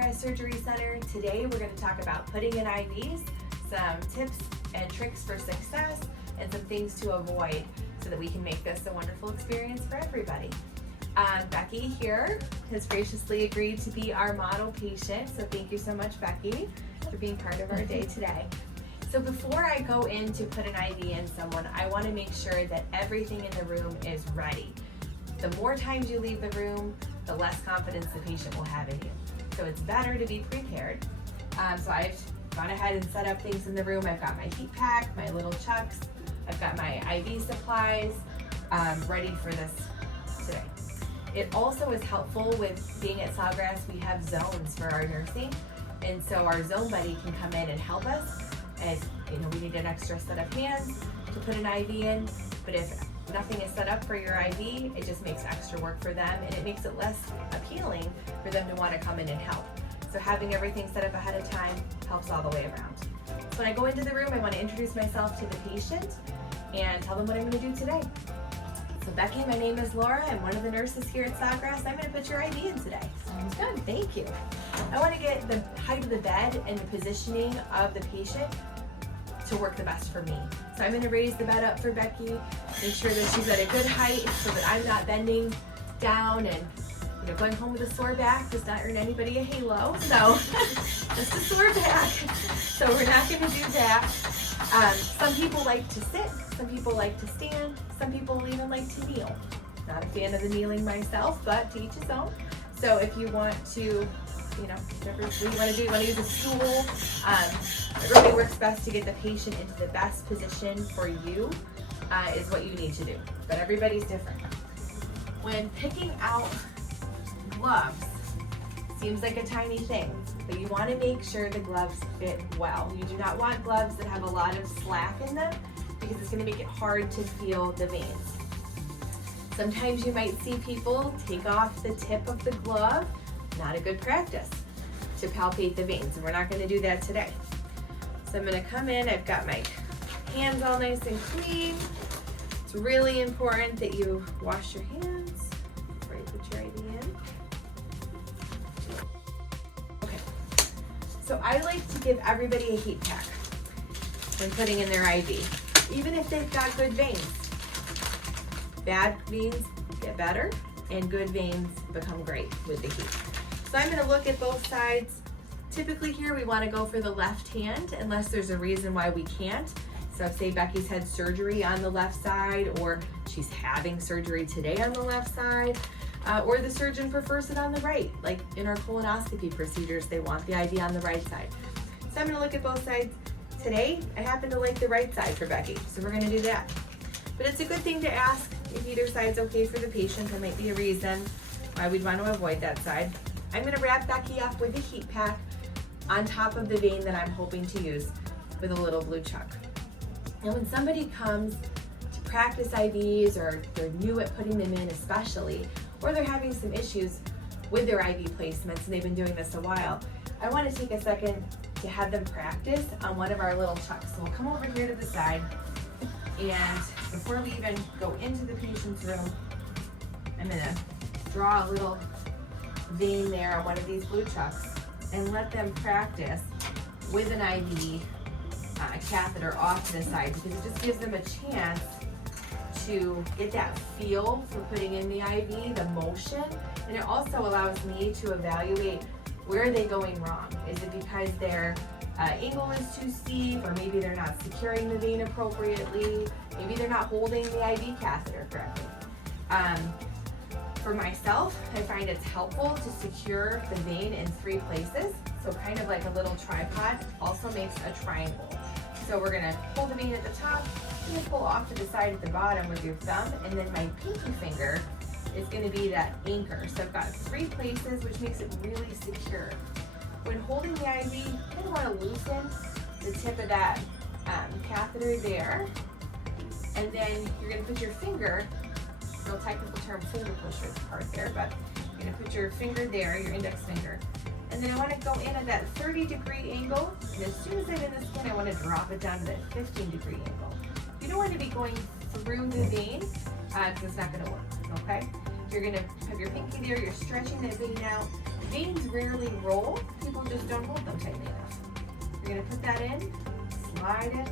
Sawgrass Surgery Center. Today we're going to talk about putting in IVs, some tips and tricks for success, and some things to avoid so that we can make this a wonderful experience for everybody. Becky here has graciously agreed to be our model patient, so thank you so much, Becky, for being part of our day today. So before I go in to put an IV in someone, I want to make sure that everything in the room is ready. The more times you leave the room, the less confidence the patient will have in you. So it's better to be prepared. So I've gone ahead and set up things in the room. I've got my heat pack, my little chucks, I've got my IV supplies ready for this today. It also is helpful with being at Sawgrass. We have zones for our nursing, and so our zone buddy can come in and help us. As you know, we need an extra set of hands to put an IV in, but if nothing is set up for your IV, it just makes extra work for them, and it makes it less appealing for them to want to come in and help. So having everything set up ahead of time helps all the way around. So when I go into the room, I want to introduce myself to the patient and tell them what I'm going to do today. So Becky, my name is Laura. I'm one of the nurses here at Sawgrass. I'm going to put your IV in today. Sounds good. Thank you. I want to get the height of the bed and the positioning of the patient to work the best for me. So I'm going to raise the bed up for Becky, make sure that she's at a good height so that I'm not bending down and going home with a sore back does not earn anybody a halo. So just a sore back. So we're not going to do that. Some people like to sit, some people like to stand, some people even like to kneel. Not a fan of the kneeling myself, but to each his own. So if you want to, whatever you want to do, you want to use a stool, it really works best to get the patient into the best position for you is what you need to do. But everybody's different. When picking out gloves, seems like a tiny thing, but you want to make sure the gloves fit well. You do not want gloves that have a lot of slack in them because it's going to make it hard to feel the veins. Sometimes you might see people take off the tip of the glove. Not a good practice to palpate the veins, and we're not going to do that today. So I'm going to come in, I've got my hands all nice and clean. It's really important that you wash your hands before you put your IV in. Okay, so I like to give everybody a heat pack when putting in their IV, even if they've got good veins. Bad veins get better, and good veins become great with the heat. So I'm going to look at both sides. Typically here we want to go for the left hand unless there's a reason why we can't. So say Becky's had surgery on the left side, or she's having surgery today on the left side, or the surgeon prefers it on the right. Like in our colonoscopy procedures, they want the IV on the right side. So I'm going to look at both sides. Today, I happen to like the right side for Becky, so we're going to do that. But it's a good thing to ask if either side's okay for the patient. There might be a reason why we'd want to avoid that side. I'm going to wrap Becky up with a heat pack on top of the vein that I'm hoping to use with a little blue chuck. Now when somebody comes to practice IVs, or they're new at putting them in especially, or they're having some issues with their IV placements and they've been doing this a while, I want to take a second to have them practice on one of our little chucks. So we'll come over here to the side, and before we even go into the patient's room, I'm going to draw a little vein there on one of these blue chucks and let them practice with an IV catheter off to the side, because it just gives them a chance to get that feel for putting in the IV, the motion, and it also allows me to evaluate where are they going wrong. Is it because their angle is too steep, or maybe they're not securing the vein appropriately, maybe they're not holding the IV catheter correctly. For myself, I find it's helpful to secure the vein in 3 places. So kind of like a little tripod also makes a triangle. So we're gonna hold the vein at the top, and pull off to the side at the bottom with your thumb, and then my pinky finger is gonna be that anchor. So I've got 3 places, which makes it really secure. When holding the IV, you kind of wanna loosen the tip of that catheter there, and then you're gonna put your finger, real technical term, finger pusher part there, but you're gonna put your finger there, your index finger, and then I want to go in at that 30-degree angle, and as soon as I'm in the skin, I want to drop it down to that 15-degree angle. You don't want to be going through the vein, because it's not going to work, okay? You're going to have your pinky there, you're stretching that vein out, Veins rarely roll, people just don't hold them tightly enough. You're gonna put that in, slide it,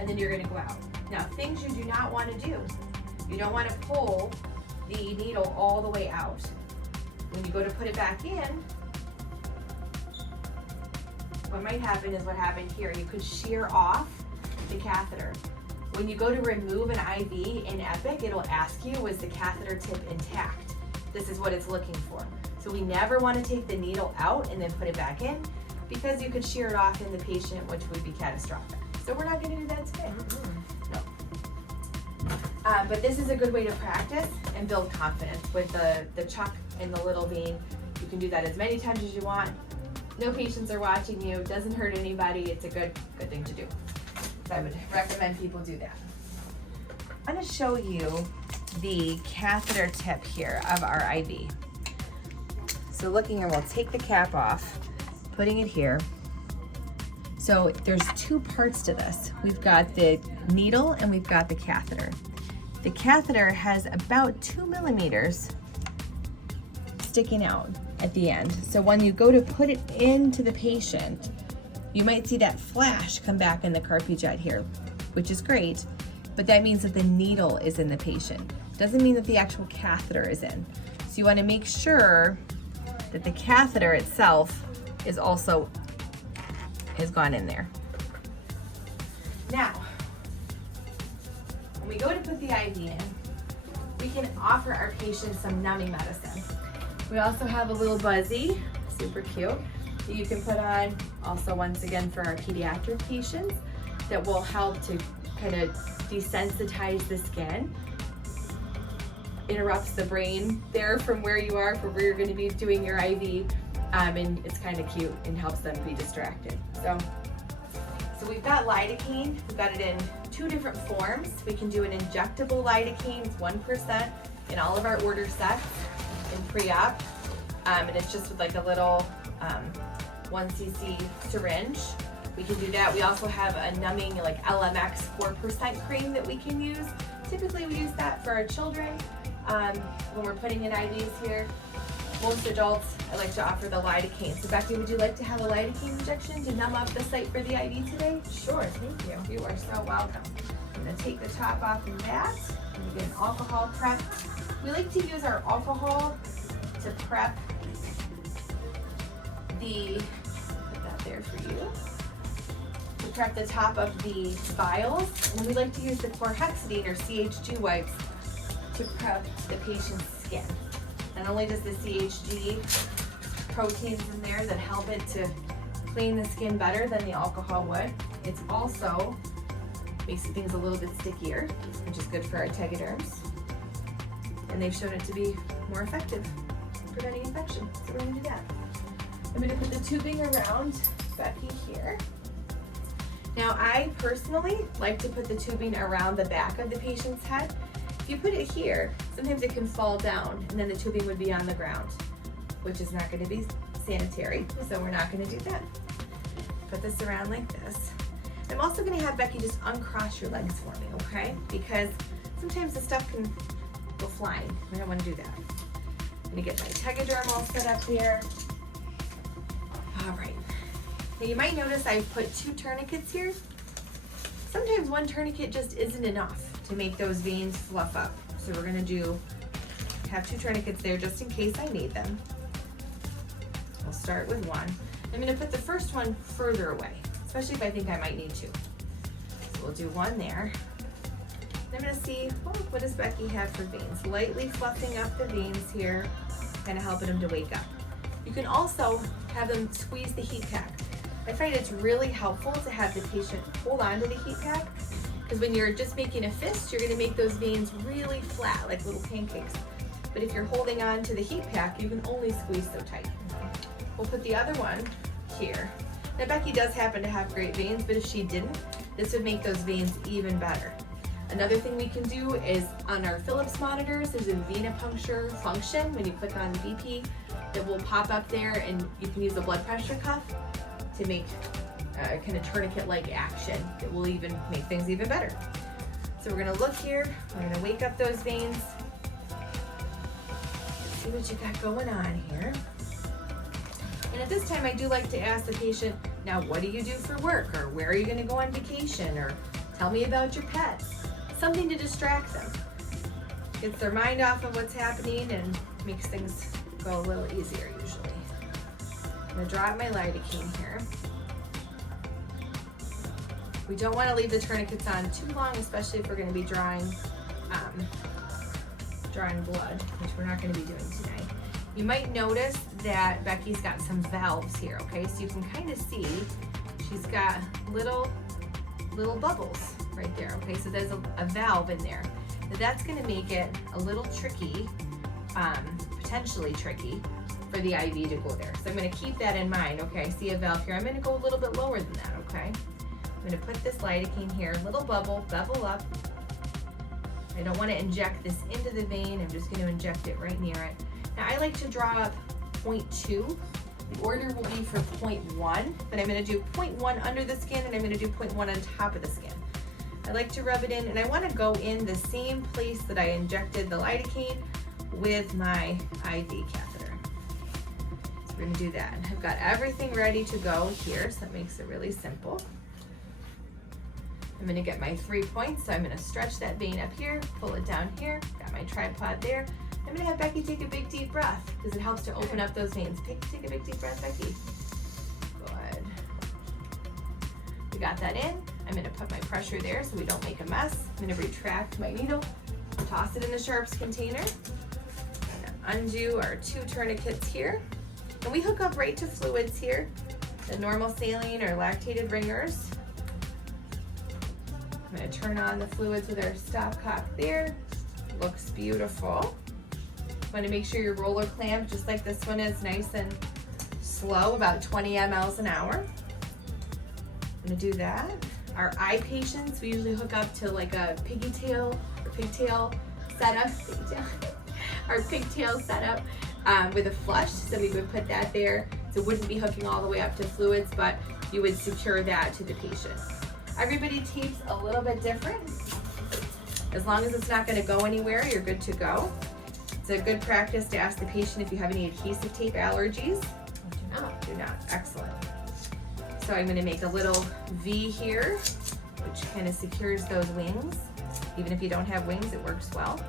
and then you're gonna go out. Now, things you do not wanna do. You don't wanna pull the needle all the way out. When you go to put it back in, what might happen is what happened here. You could shear off the catheter. When you go to remove an IV in Epic, it'll ask you, was the catheter tip intact? This is what it's looking for. So we never want to take the needle out and then put it back in, because you could shear it off in the patient, which would be catastrophic. So we're not going to do that today. No. But this is a good way to practice and build confidence with the chuck and the little vein. You can do that as many times as you want. No patients are watching you. Doesn't hurt anybody. It's a good thing to do. So I would recommend people do that. I'm going to show you the catheter tip here of our IV. So looking here, we'll take the cap off, putting it here. So there's two parts to this. We've got the needle and we've got the catheter. The catheter has about 2 millimeters sticking out at the end. So when you go to put it into the patient, you might see that flash come back in the carpi jet here, which is great, but that means that the needle is in the patient. Doesn't mean that the actual catheter is in. So you want to make sure that the catheter itself is also has gone in there. Now, when we go to put the IV in, we can offer our patients some numbing medicine. We also have a little buzzy, super cute, that you can put on, also once again for our pediatric patients, that will help to kind of desensitize the skin. Interrupts the brain there from where you are, from where you're going to be doing your IV, and it's kind of cute and helps them be distracted. So we've got lidocaine. We've got it in 2 different forms. We can do an injectable lidocaine, it's 1% in all of our order sets in pre-op, and it's just with like a little 1 cc syringe. We can do that. We also have a numbing like LMX 4% cream that we can use. Typically we use that for our children when we're putting in IVs here. Most adults, I like to offer the lidocaine. So Becky, would you like to have a lidocaine injection to numb up the site for the IV today? Sure, thank you. You are so welcome. I'm gonna take the top off of that and get an alcohol prep. We like to use our alcohol to prep put that there for you, to prep the top of the vials. And we like to use the chlorhexidine or CHG wipes to prep the patient's skin. Not only does the CHG proteins in there that help it to clean the skin better than the alcohol would, it's also makes things a little bit stickier, which is good for our tegaderms. And they've shown it to be more effective in preventing infection. So we're gonna do that. I'm gonna put the tubing around Becky here. Now I personally like to put the tubing around the back of the patient's head. If you put it here, sometimes it can fall down and then the tubing would be on the ground, which is not going to be sanitary, so we're not going to do that. Put this around like this. I'm also going to have Becky just uncross your legs for me, okay? Because sometimes the stuff can go flying. I don't want to do that. I'm going to get my tegaderm all set up here. All right. Now you might notice I've put 2 tourniquets here. Sometimes 1 tourniquet just isn't enough to make those veins fluff up. So we're gonna have 2 tourniquets there just in case I need them. We'll start with 1. I'm gonna put the first one further away, especially if I think I might need to. So we'll do 1 there. I'm gonna see, what does Becky have for veins? Lightly fluffing up the veins here, kind of helping them to wake up. You can also have them squeeze the heat pack. I find it's really helpful to have the patient hold on to the heat pack, because when you're just making a fist, you're going to make those veins really flat, like little pancakes. But if you're holding on to the heat pack, you can only squeeze so tight. We'll put the other one here. Now Becky does happen to have great veins, but if she didn't, this would make those veins even better. Another thing we can do is on our Philips monitors, there's a venipuncture function when you click on the BP that will pop up there, and you can use a blood pressure cuff to make kind of tourniquet-like action that will even make things even better. So we're gonna look here, we're gonna wake up those veins, see what you got going on here. And at this time, I do like to ask the patient, now what do you do for work? Or where are you gonna go on vacation? Or tell me about your pets. Something to distract them. Gets their mind off of what's happening and makes things go a little easier usually. I'm gonna drop my lidocaine here. We don't wanna leave the tourniquets on too long, especially if we're gonna be drawing blood, which we're not gonna be doing tonight. You might notice that Becky's got some valves here, okay? So you can kind of see she's got little bubbles right there, okay? So there's a valve in there. Now that's gonna make it a little tricky, potentially tricky, for the IV to go there. So I'm gonna keep that in mind, okay? I see a valve here. I'm gonna go a little bit lower than that, okay? I'm gonna put this lidocaine here, little bubble, bevel up. I don't wanna inject this into the vein. I'm just gonna inject it right near it. Now I like to draw up 0.2. The order will be for 0.1, but I'm gonna do 0.1 under the skin and I'm gonna do 0.1 on top of the skin. I like to rub it in and I wanna go in the same place that I injected the lidocaine with my IV catheter. So we're gonna do that. I've got everything ready to go here, so that makes it really simple. I'm gonna get my 3 points, so I'm gonna stretch that vein up here, pull it down here, got my tripod there. I'm gonna have Becky take a big deep breath because it helps to open up those veins. Take a big deep breath, Becky. Good. We got that in. I'm gonna put my pressure there so we don't make a mess. I'm gonna retract my needle, toss it in the sharps container. I'm gonna undo our 2 tourniquets here. And we hook up right to fluids here, the normal saline or lactated ringers. I'm gonna turn on the fluids with our stopcock there. Looks beautiful. Want to make sure your roller clamp, just like this one, is nice and slow, about 20 mLs an hour. I'm gonna do that. Our eye patients, we usually hook up to like a pigtail setup. Our pigtail setup with a flush, so we would put that there. So it wouldn't be hooking all the way up to fluids, but you would secure that to the patient. Everybody tapes a little bit different. As long as it's not gonna go anywhere, you're good to go. It's a good practice to ask the patient if you have any adhesive tape allergies. Do not, excellent. So I'm gonna make a little V here, which kind of secures those wings. Even if you don't have wings, it works well.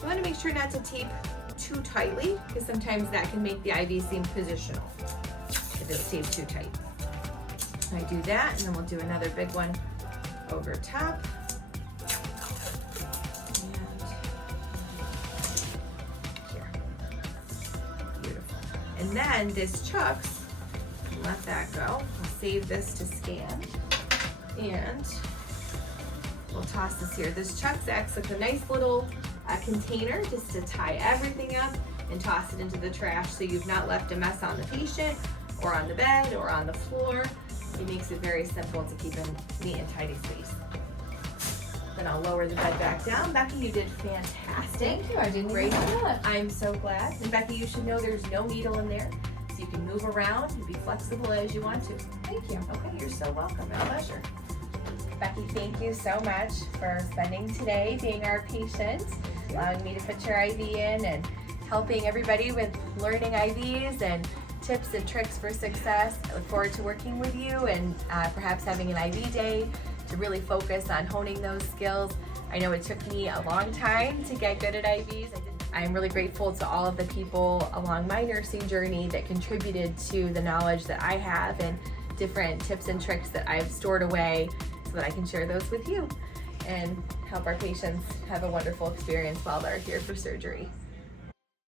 You wanna make sure not to tape too tightly, because sometimes that can make the IV seem positional if it's taped too tight. So I do that, and then we'll do another big one over top. And then this chucks, let that go. I'll save this to scan. And we'll toss this here. This chucks acts like a nice little container just to tie everything up and toss it into the trash so you've not left a mess on the patient or on the bed or on the floor. It makes it very simple to keep in neat and tidy space. Then I'll lower the bed back down. Becky, you did fantastic. Thank you, I didn't even know that. I'm so glad. And Becky, you should know there's no needle in there, so you can move around and be flexible as you want to. Thank you. Okay, you're so welcome. My pleasure. Becky, thank you so much for spending today being our patient, allowing me to put your IV in and helping everybody with learning IVs and tips and tricks for success. I look forward to working with you and perhaps having an IV day to really focus on honing those skills. I know it took me a long time to get good at IVs. I'm really grateful to all of the people along my nursing journey that contributed to the knowledge that I have and different tips and tricks that I've stored away so that I can share those with you and help our patients have a wonderful experience while they're here for surgery.